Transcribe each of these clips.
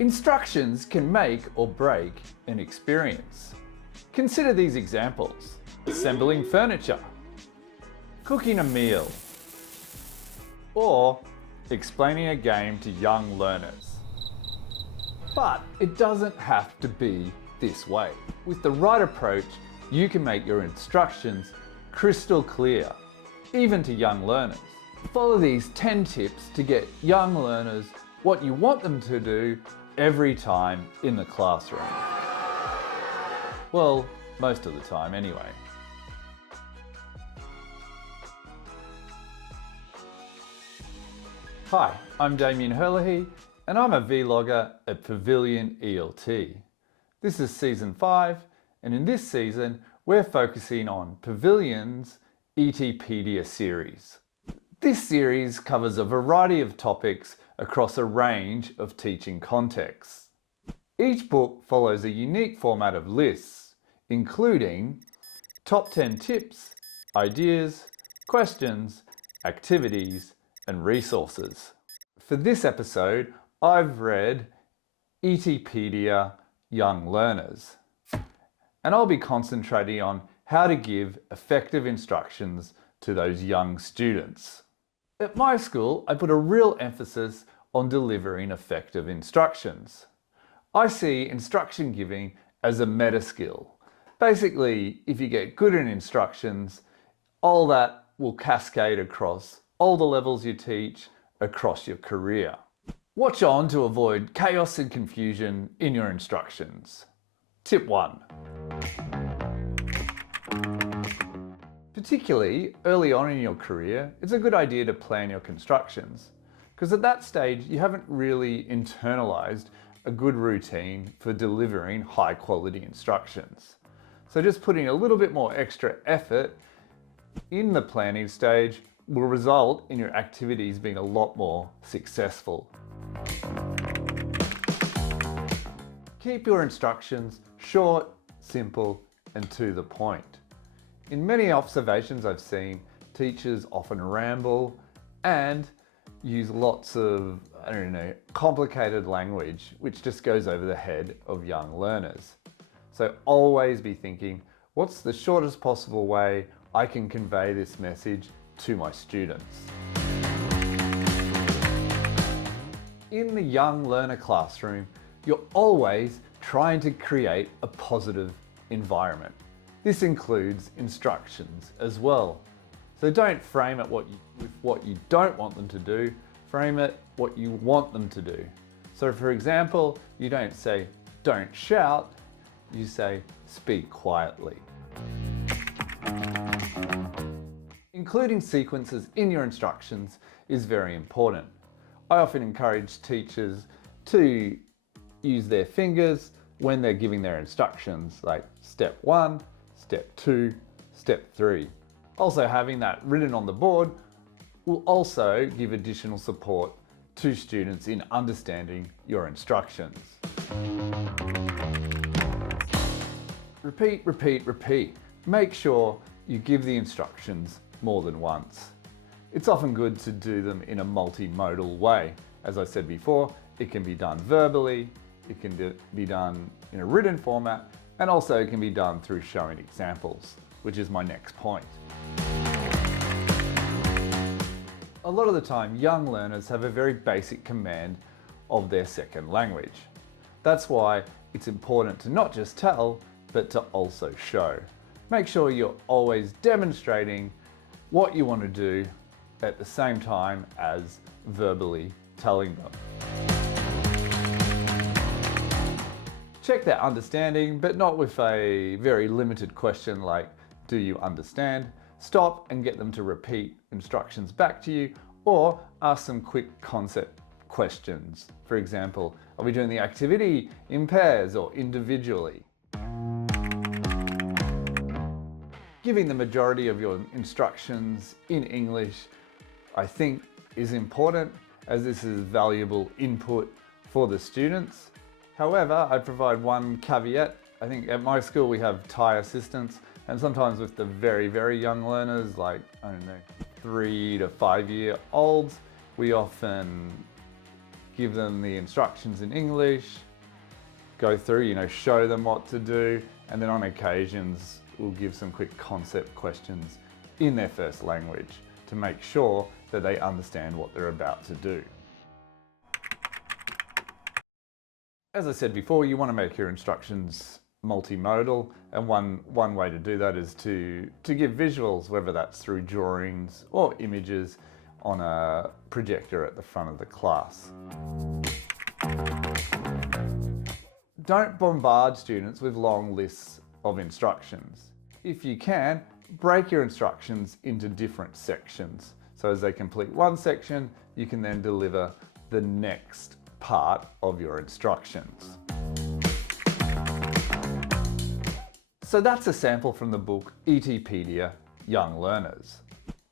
Instructions can make or break an experience. Consider these examples: assembling furniture, cooking a meal, or explaining a game to young learners. But it doesn't have to be this way. With the right approach, you can make your instructions crystal clear, even to young learners. Follow these 10 tips to get young learners what you want them to do every time in the classroom. Well, most of the time anyway. Hi, I'm Damien Herlihy and I'm a vlogger at Pavilion ELT. This is season 5, and in this season we're focusing on Pavilion's ETpedia series. This series covers a variety of topics across a range of teaching contexts. Each book follows a unique format of lists, including top 10 tips, ideas, questions, activities, and resources. For this episode, I've read ETpedia Young Learners, and I'll be concentrating on how to give effective instructions to those young students. At my school, I put a real emphasis on delivering effective instructions. I see instruction giving as a meta skill. Basically, if you get good at instructions, all that will cascade across all the levels you teach across your career. Watch on to avoid chaos and confusion in your instructions. Tip 1. Particularly early on in your career, it's a good idea to plan your constructions, because at that stage you haven't really internalized a good routine for delivering high quality instructions. So just putting a little bit more extra effort in the planning stage will result in your activities being a lot more successful. Keep your instructions short, simple, and to the point. In many observations I've seen, teachers often ramble and use lots of, complicated language, which just goes over the head of young learners. So always be thinking, what's the shortest possible way I can convey this message to my students? In the young learner classroom, you're always trying to create a positive environment. This includes instructions as well. So don't frame it with what you don't want them to do, frame it what you want them to do. So for example, you don't say, don't shout, you say, speak quietly. Including sequences in your instructions is very important. I often encourage teachers to use their fingers when they're giving their instructions, like step 1, step 2, step 3. Also, having that written on the board will also give additional support to students in understanding your instructions. Repeat, repeat, repeat. Make sure you give the instructions more than once. It's often good to do them in a multimodal way. As I said before, it can be done verbally, it can be done in a written format, and also it can be done through showing examples, which is my next point. A lot of the time, young learners have a very basic command of their second language. That's why it's important to not just tell, but to also show. Make sure you're always demonstrating what you want to do at the same time as verbally telling them. Check their understanding, but not with a very limited question like, do you understand? Stop and get them to repeat instructions back to you, or ask some quick concept questions. For example, are we doing the activity in pairs or individually? Giving the majority of your instructions in English, I think, is important, as this is valuable input for the students. However, I provide one caveat. I think at my school we have Thai assistants, and sometimes with the very, very young learners, like, 3 to 5 year olds, we often give them the instructions in English, go through, show them what to do, and then on occasions we'll give some quick concept questions in their first language to make sure that they understand what they're about to do. As I said before, you want to make your instructions multimodal, and one way to do that is to give visuals, whether that's through drawings or images on a projector at the front of the class. Don't bombard students with long lists of instructions. If you can, break your instructions into different sections. So as they complete one section, you can then deliver the next part of your instructions. So that's a sample from the book ETpedia Young Learners.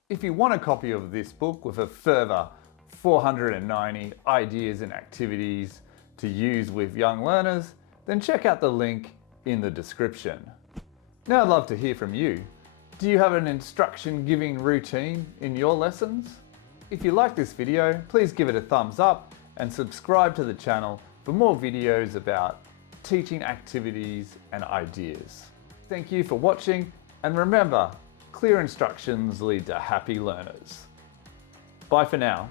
If you want a copy of this book with a further 490 ideas and activities to use with young learners, then check out the link in the description. Now I'd love to hear from you. Do you have an instruction giving routine in your lessons? If you like this video, please give it a thumbs up and subscribe to the channel for more videos about teaching activities and ideas. Thank you for watching, and remember, clear instructions lead to happy learners. Bye for now.